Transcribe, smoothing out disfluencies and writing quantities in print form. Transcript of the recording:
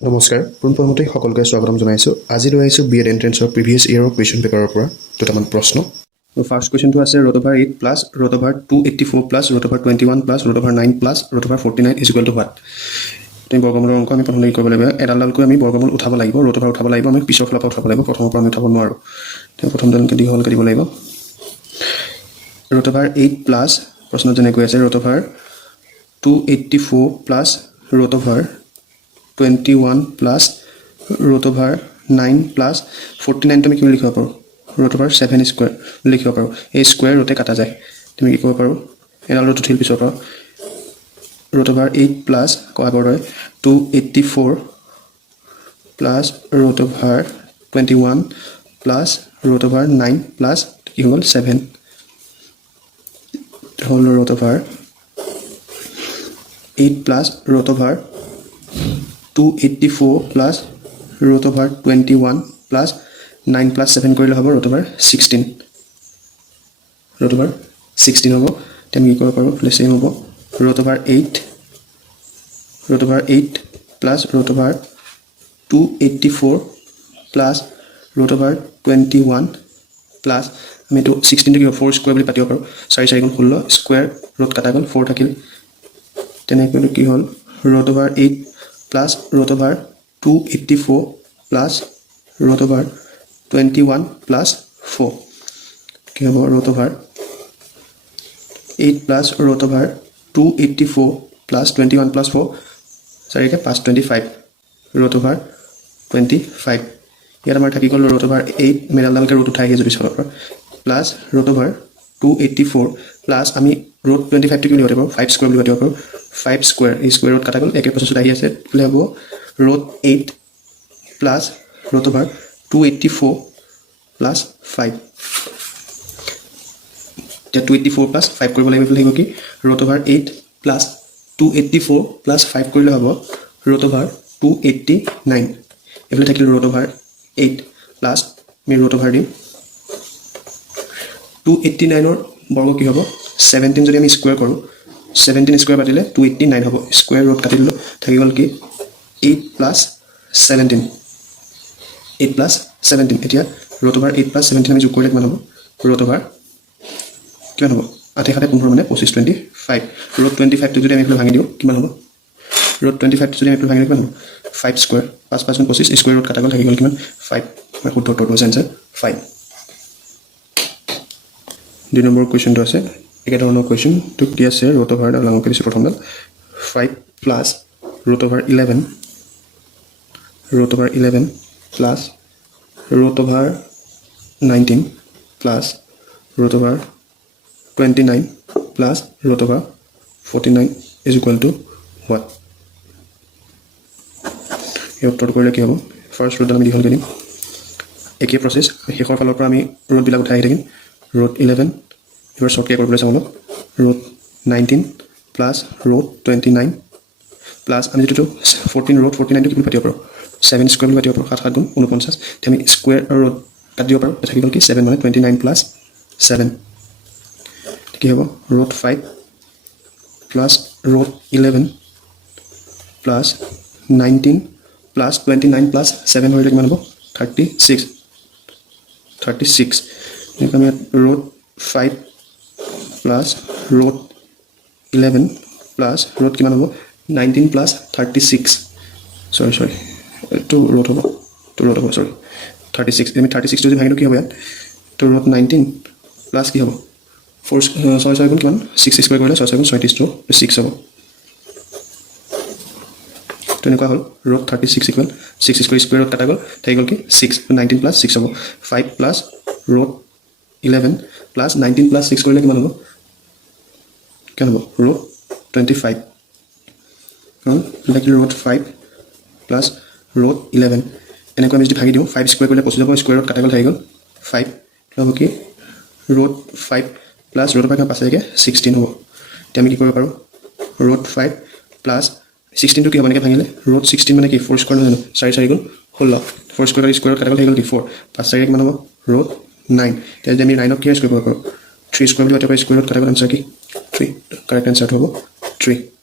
নমস্কাৰ পোনপ্ৰথমতে সকলোকে স্বাগতম জনাইছোঁ আজি লৈ আহিছোঁ বিএড এণ্ট্ৰেন্সৰ প্ৰিভিয়াছ ইয়েৰৰ কুৱেশ্যন পেপাৰৰ পৰা দুটামান প্ৰশ্ন ফাৰ্ষ্ট কুৱেশ্যনটো আছে √8 plus √284 plus √21 plus √9 plus √49 is equal to what তুমি বৰ্গমূলৰ অংক আমি প্ৰথমে কৰিব লাগিব এডালকৈ আমি বৰ্গমূল উঠাব লাগিব √8 উঠাব লাগিব আমি পিছৰ ফালৰ পৰা উঠাব লাগিব প্ৰথমৰ পৰা আমি উঠাব নোৱাৰোঁ তেওঁ প্ৰথম ডালকৈ দীঘলকৈ দিব লাগিব √8 প্লাছ প্ৰশ্ন যেনেকৈ আছে √284 প্লাছ √21 প্লাছ √9 প্লাছ 49 তুমি কি লিখিব পাৰোঁ √7 স্কুৱেৰ লিখিব পাৰোঁ এই স্কুৱেৰ ৰুটে কাটা যায় তুমি কি কৰিব পাৰোঁ এডাল ৰুট উঠিল পিছৰ পৰা √8 প্লাছ কোৱাৰ দৰে 284 প্লাছ √21 প্লাছ √9 প্লাছ কি হৈ গ'ল 7 হ'ল √8 প্লাছ √284 প্লাছ √21 প্লাছ 9 প্লাছ 7 কৰিলে হ'ব √16 হ'ব তেনে কি কৰিব পাৰোঁ ছেম হ'ব √8 প্লাছ √284 প্লাছ √21 প্লাছ আমি এইটো 16টো কি হ'ব 4 স্কুৱেৰ বুলি পাতিব পাৰোঁ 4 4 গুণ 16 স্কুৱেৰ ৰুট কাটা গ'ল 4 থাকিল তেনেকৈ কি হ'ল √8 প্লাছ √284 প্লাছ √21 প্লাছ 4 কি হ'ব √8 প্লাছ √284 প্লাছ 21 প্লাছ 4 চাৰিকে 525 √25 ইয়াত আমাৰ থাকি গ'ল √8 মেডালডালকৈ ৰুট উঠাই আহি যদি চলৰ পৰা প্লাছ √284 প্লাছ আমি √25টো কি বুলি পাতিব 5 স্কুৱেৰ বুলি পাতিব পাৰোঁ 5 স্কুৱেৰ এই স্কুৱেৰ ৰুট কাটা গ'ল একে প্ৰচেছত আহি আছে বোলে হ'ব √8 প্লাছ √284 প্লাছ 5 এতিয়া 284 প্লাছ 5 কৰিব লাগিব কি √8 প্লাছ 284 প্লাছ 5 কৰিলে হ'ব √289 এইফালে থাকিল √8 প্লাছ আমি √, দিম 289ৰ বৰ্গ কি হ'ব 17 যদি আমি স্কুৱেৰ কৰোঁ 17 স্কুৱেৰ পাতিলে 289 হ'ব স্কুৱেৰ ৰুট কাটি দিলোঁ থাকি গ'ল কি 8 প্লাছ 17 এতিয়া √8 প্লাছ 17 আমি যোগ কৰিলে কিমান হ'ব কিমান হ'ব 8 7 15 মানে 25 25 √25টো যদি আমি এইফালে ভাঙি দিওঁ কিমান হ'ব √25টো যদি আমি এইফালে ভাঙি দিওঁ কিমান হ'ব 5 স্কুৱেৰ 5 5 25 স্কুৱেৰ ৰুট কাটা গ'ল থাকি গ'ল কিমান 5 শুদ্ধ উত্তৰটো হৈছে এনচাৰ 5 2 নম্বৰ কুৱেশ্যনটো আছে একেধৰণৰ কুৱেশ্যনটো কি আছে √, ডাঙৰকৈ দিছোঁ প্ৰথমডাল 5 plus √11 plus √19 plus √29 plus √49 is equal to what এই উত্তৰটো কৰিলে কি হ'ব ফাৰ্ষ্ট ৰুটডাল আমি দীঘলকৈ দিম একেই প্ৰচেছ শেষৰ ফালৰ পৰা আমি ৰুটবিলাক উঠাই আহি থাকিম √11 এবাৰ শ্বৰ্টকৈ কৰিবলৈ চাওঁ অলপ √19 প্লাছ √29 প্লাছ আমি যিটো 14 √49টো কি পাতিব পাৰোঁ 7 স্কুৱেৰ বুলি পাতিব পাৰোঁ 7 7 গুণ 49 আমি স্কুৱেৰ আৰু ৰুট কাটি দিব পাৰোঁ থাকি গ'ল কি 7 মানে 29 প্লাছ 7 কি হ'ব √5 প্লাছ √11 প্লাছ 19 প্লাছ 29 প্লাছ 7 হ'লে কিমান হ'ব 36 এনেকৈ আমি √5 প্লাছ √11 প্লাছ ৰুট কিমান হ'ব 19 প্লাছ 36 চৰি এইটো ৰুট হ'ব 36 আমি 36টো যদি ভাঙিলোঁ কি হ'ব ইয়াত তো √19 প্লাছ কি হ'ব 4 6 6 গুণ কিমান 6 স্কুৱেৰ কৰিলে 6 6 গুণ 36টো 6 হ'ব তেনেকুৱা হ'ল √36 ইকুৱেল 6 স্কুৱেৰ ৰুট কাটা গ'ল থাকি গ'ল কি 6 19 প্লাছ 6 হ'ব 5 প্লাছ √11 প্লাছ 19 প্লাছ 6 কৰিলে কিমান হ'ব √25 কাৰণ লাগিল √5 প্লাছ √11 এনেকৈ আমি যদি ভাগি দিওঁ 5 স্কুৱেৰ কৰিলে 25 যাব স্কুৱেৰত কাটা গ'ল থাকি গ'ল 5 হ'ব কি √5 প্লাছ √5 পাছেগে 16 হ'ব এতিয়া আমি কি কৰিব পাৰোঁ √5 প্লাছ 16টো কি হ'ব এনেকৈ ভাঙিলে √16 মানে কি 4 স্কুৱেৰ নহয় জানো 4 4 গুণ 16 4 স্কুৱেৰত কাটা গ'ল থাকি গ'ল কি 4 5 4 কিমান হ'ব √9 এতিয়া যদি আমি 9ক কি স্কুৱেৰ কৰিব পাৰোঁ 3 স্কুৱেৰ বুলি পাতিব পাৰোঁ স্কুৱেৰত কাটা গ'ল আনচাৰ কি 3 কাৰেক্ট আনচাৰটো হ'ব 3